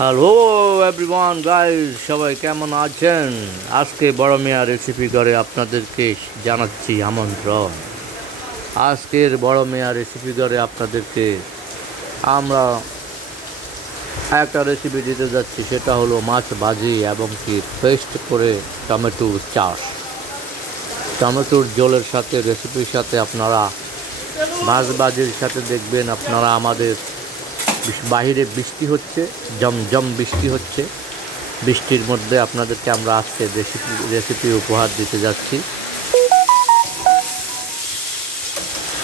Hello everyone guys সবাই কেমন আছেন? আজকে বড় মিয়া রেসিপি করে আপনাদেরকে জানাচ্ছি আমন্ত্রণ। আজকের বড় মিয়া রেসিপি করে আপনাদেরকে আমরা একটা রেসিপি দিতে যাচ্ছি, সেটা হলো মাছ ভাজি এবং কি পেস্ট করে টমেটোর চাষ। টমেটোর জলের সাথে রেসিপির সাথে আপনারা মাছ ভাজির সাথে দেখবেন আপনারা আমাদের বাইরে বৃষ্টি হচ্ছে, জমজম বৃষ্টি হচ্ছে। বৃষ্টির মধ্যে আপনাদেরকে আমরা আজকে রেসিপি রেসিপি উপহার দিতে যাচ্ছি।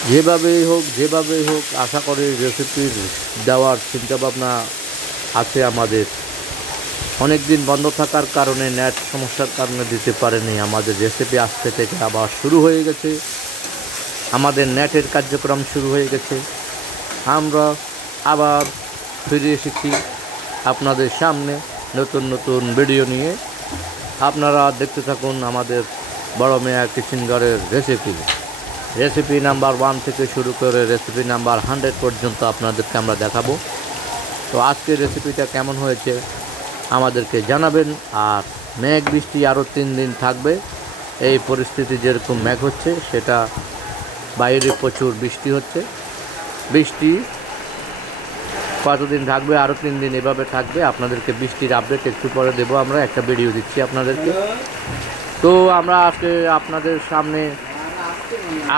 যেভাবেই হোক যেভাবেই হোক, আশা করি রেসিপির দেওয়ার চিন্তাভাবনা আছে আমাদের। অনেক দিন বন্ধ থাকার কারণে নেট সমস্যার কারণে দিতে পারেনি। আমাদের রেসিপি আজকে থেকে আবার শুরু হয়ে গেছে। আমাদের নেটের কার্যক্রম শুরু হয়ে গেছে। আমরা আবার ফিরে এসেছি আপনাদের সামনে নতুন নতুন ভিডিও নিয়ে। আপনারা দেখতে থাকুন আমাদের বড় মেয়া কিচেনঘরের রেসিপি রেসিপি নাম্বার ওয়ান থেকে শুরু করে রেসিপি নাম্বার হান্ড্রেড পর্যন্ত আপনাদেরকে আমরা দেখাবো। তো আজকের রেসিপিটা কেমন হয়েছে আমাদেরকে জানাবেন আর মেঘ বৃষ্টি আরও তিন দিন থাকবে। এই পরিস্থিতি যেরকম মেঘ হচ্ছে, সেটা বাইরে প্রচুর বৃষ্টি হচ্ছে। বৃষ্টি কতদিন থাকবে আরও তিন দিন এভাবে থাকবে, আপনাদেরকে বৃষ্টির আপডেট একটু পরে দেবো আমরা, একটা ভিডিও দিচ্ছি আপনাদেরকে। তো আমরা আজকে আপনাদের সামনে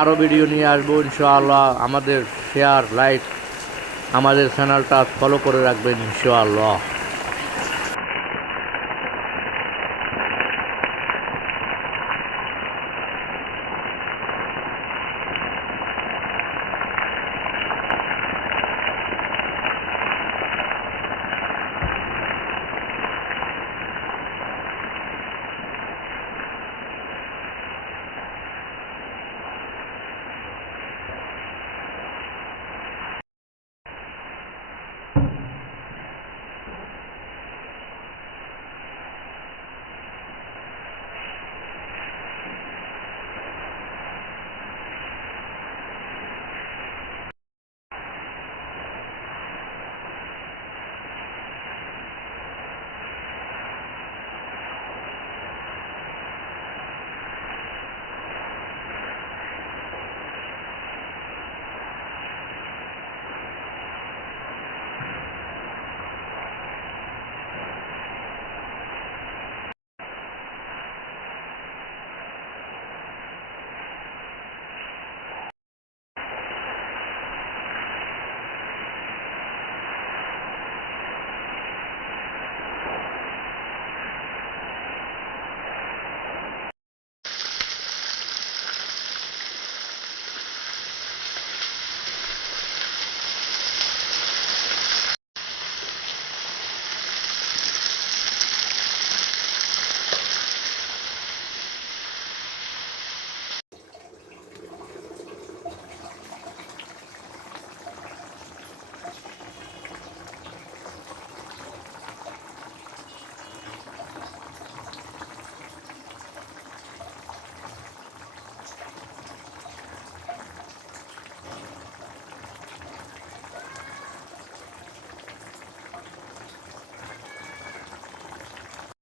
আরও ভিডিও নিয়ে আসব, ইনশাআল্লাহ আমাদের শেয়ার লাইক আমাদের চ্যানেলটা ফলো করে রাখবেন, ইনশাআল্লাহ।